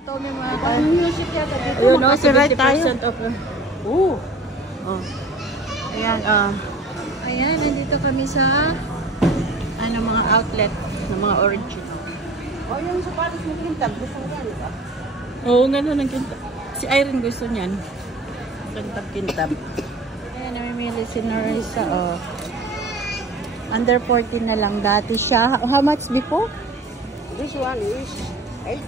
Tommy mga ka. Ayun, no, 70% off. Oh. Ayan, ayan, nandito kami sa mga outlet ng mga original. Yung sapatos mo kintab, gusto mo yan, diba? Oo, gano'n ang kintab. Si Irene gusto niyan. Kintab. Ayan, namimili si Narissa, Under 14 na lang dati siya. How much before? This one is 80.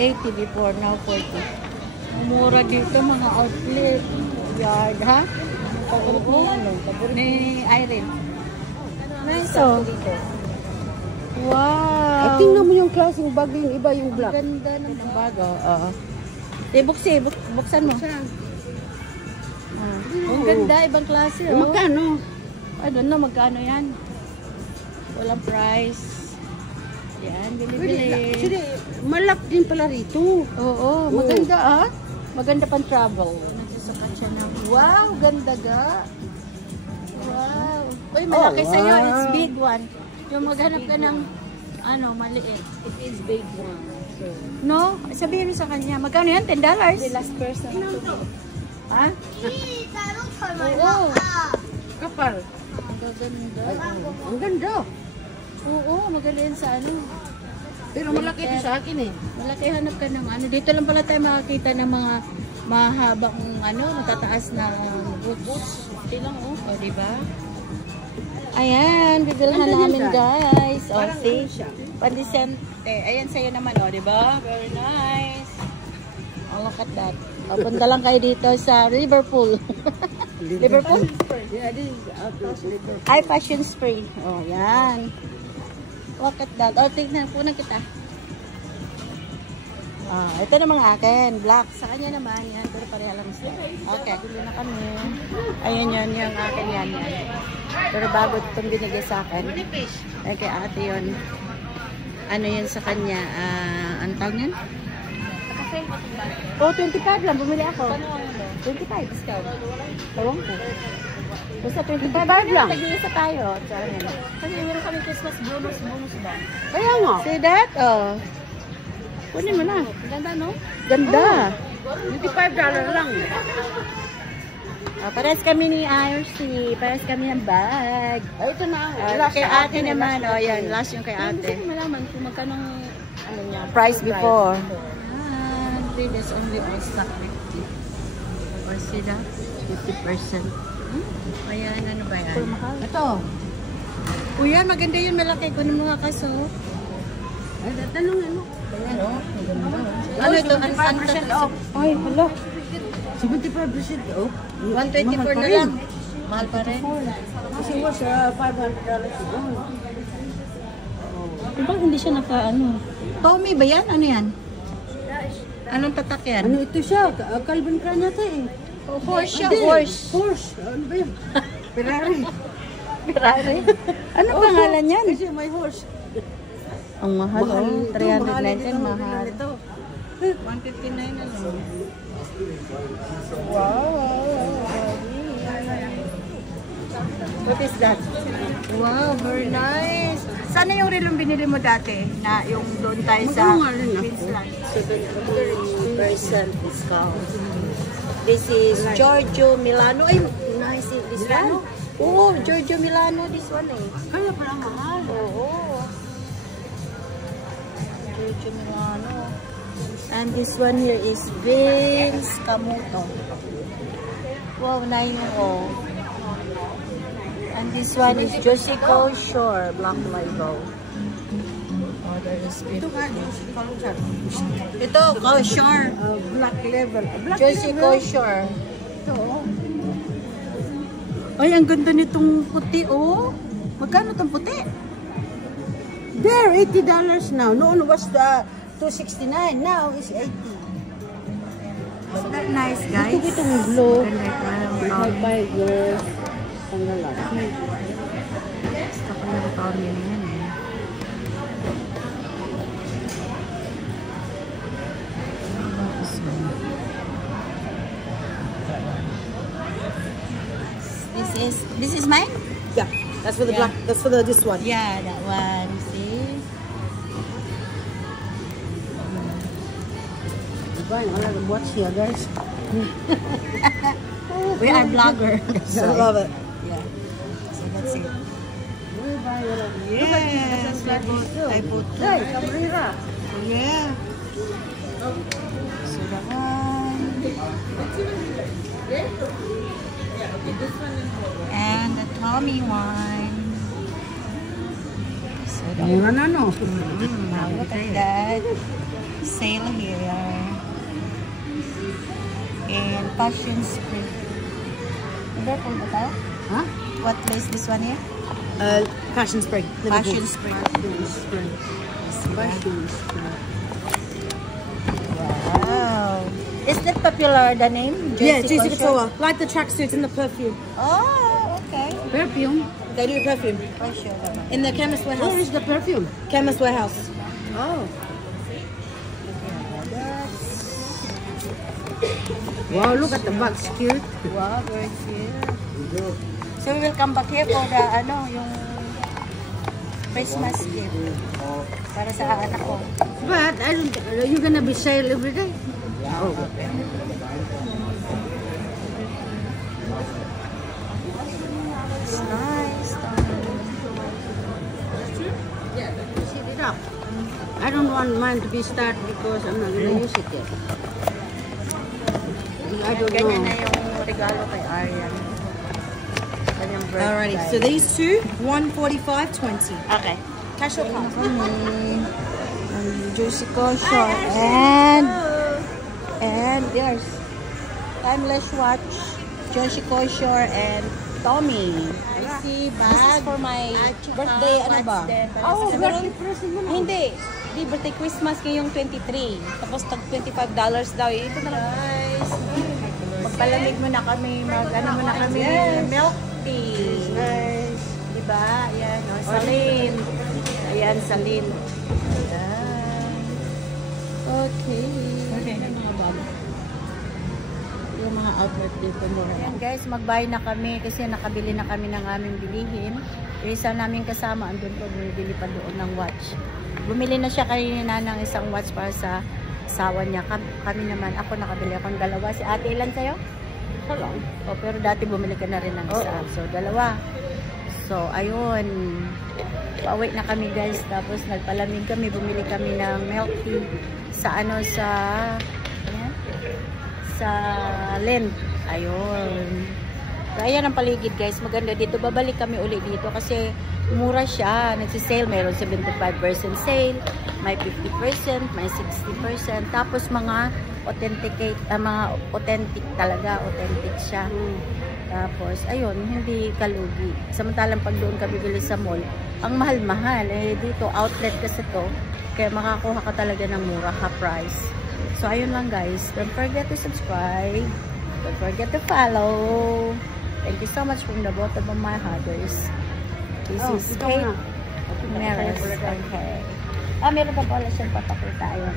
80 before, now 40. Mura dito mga outlet. Yard, ha? Oo. Ni Irene. Nice, Wow! Tingnan mo yung klaseng bag yung iba, yung black. Ganda ng bago. Buksan mo. Ang ganda, ibang klase. Magkano? I don't know, magkano yan. Walang price. Yan, bili-bili. Sige, malak din pala rito. Oo, maganda Maganda pang travel. Nagsasapat siya ng, wow, ganda ga. Wow. Uy, malaki sa'yo. It's big one. Yung maghanap ka ng, maliit. It is big one. So. No? Sabihin mo sa kanya. Magkano yan? $10? The last person. Ha? Oo. Kapal. Ang ganda. Ang ganda. Oo, maganda yan sa Pero malaki ito sa akin eh. Malaki hanap ka ng Dito lang pala tayo makakita ng mga mahabang matataas na boots. Ito lang O, diba? Ayan, bibilhan namin guys. See? Pandesente. Ayan sa'yo naman diba? Very nice. Look at that. Punta lang kayo dito sa Liverpool. Liverpool? Yeah, this is Liverpool. Ay, Fashion Spree. Yan. Look at that. Tignan po na kita. Ito na mga akin. Black. Sa kanya naman. Yan. Pero pareha lang sila. Okay. Bili na kami. Ayun yan. Yung akin yan. Pero bago itong binigay sa akin. Ay, kay ate yun. Ano yan sa kanya? Ano tawag yan? 25 lang. Bumili ako. 25. Discount. Tawang ko. Basta 25 lang. Tag-iisa tayo. Kasi meron kami Christmas bonus ba? Kaya nga. See that? Kunin mo na. Ganda, no? Ganda. $25 lang. Parehas kami ni IRC. Parehas kami ng bag. Ito na. Kay ate naman. Yan. Last yung kay ate. Hindi ko malaman kung magkano niya. Price before. There's only all stock 50. Or see that? 50%. Ayan, ano ba yan? Ito. Yan, maganda yun. Malaki. Kunin mo nga kaso. Tanong ano? Ano ito? 75% off. Ay, hala. 75% off? 124 na lang. Mahal pa rin. Kasi was $500 doon. Diba hindi siya Tommy ba yan? Ano yan? Anong tatak yan? Ano ito siya? Calvin Klein yata eh. Horse siya, horse. Horse. Ano ba yun? Ferrari. Ferrari? Ano pangalan yan? Kasi may horse. Ang mahal, $319, mahal. Ito. 159 na lang. Wow. What is that? Wow, very nice. Sana yung rilong binili mo dati na yung doon tayo sa Queensland. 70% discount. This is Giorgio Milano. Ay, nice this one. Oo, Giorgio Milano, this one eh. Kaya pala mahal. Oo. Giorgio Milano. And this one here is Vince Camuto. Wow, 9-0. And this one is Josico Shore, Black Label. Oh, there is 50. Ito, Shore. Black Label. Josico Shore. Ito. Ay, ang ganda nitong puti, oh. Magkano itong puti? There, $80 now. Noon was the $269. Now is $80. Isn't that nice, guys? Ito itong blue. Ganda May $5. Tanggal lang. Gusto ko yung Tommy na yan eh. This is mine? Yeah, that's for the black. That's for this one. Yeah, that one. See? buying a lot of watch here, guys. We are vlogger. I love it. Yeah. So that's it. We buy a lot. Yes, I bought Hey, Cabrera. yeah. So that one. And the Tommy one. So that Mura na, no? now look at that. Sale here. And Passion Spring. Where po ba tayo? Huh? What place this one here? Passion Spring. Passion Spring. Passion Spring. Passion Spring. Wow. Is that popular, the name? Yeah, Juicy Juicy Kosher? Couture. Like the tracksuits and the perfume. Oh, okay. Perfume? They do perfume. Kosher naman. In the Chemist Warehouse. Where is the perfume? Chemist Warehouse. Oh. Wow, look at the box, cute. Wow, very cute. So we will come back here for the, yung Christmas gift. Para sa anak ko. But I don't. You're gonna be sale every day. Oh. It's nice. Set it up. I don't want mine to be started because I'm not gonna use it yet. I don't Ganyan na know. yung regalo kay Arian. Kanyang birthday. Alrighty, so these two, 145.20. Okay. Cash or card? Juicy Kosher and there's Timeless Watch, Juicy Kosher and Tommy. I see This is bag. for my birthday, ano ba? Oh, Meron- birthday present mo na. Hindi. Di birthday Christmas ngayong 23. Tapos tag $25 daw. Ito na lang. Guys. Magpalamig mo na kami. Mag-ano mo na kami. Milk tea. Nice. Diba? Ayan. O, Salin. Ayan, Salin. Ayan. Okay. Okay. Yung mga outlet dito mo. Ayan guys, mag-buy na kami kasi nakabili na kami ng aming bilihin. Yung isa namin kasama, andun po, bumibili pa doon ng watch. Bumili na siya kanina ng isang watch para sa asawa niya. Kami naman, ako nakabili akong dalawa. Si ate, ilan sa'yo? Ito lang. O, pero dati bumili ka na rin ng isa. So, dalawa. So, ayun. Pauwi na kami guys. Tapos, nagpalamig kami. Bumili kami ng milk tea sa ayan, sa Lent. Ayun. So, ayan ang paligid guys. Maganda dito. Babalik kami uli dito kasi mura siya. Nagsisale. Mayroon 75% sale. May 50%. May 60%. Tapos mga mga authentic talaga. Authentic siya. Tapos, ayun, hindi kalugi. Samantalang pag doon ka bibili sa mall, ang mahal-mahal. Eh, dito, outlet kasi to. Kaya makakuha ka talaga ng mura, half price. So, ayun lang guys. Don't forget to subscribe. Don't forget to follow. Thank you so much from the bottom of my heart. This is Kate Meres. Okay. Meron pa pala siyang papakita. Ayun.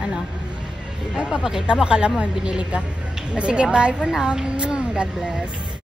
Ano? Ay, papakita mo. Akala mo, binili ka. Sige, bye for now. God bless.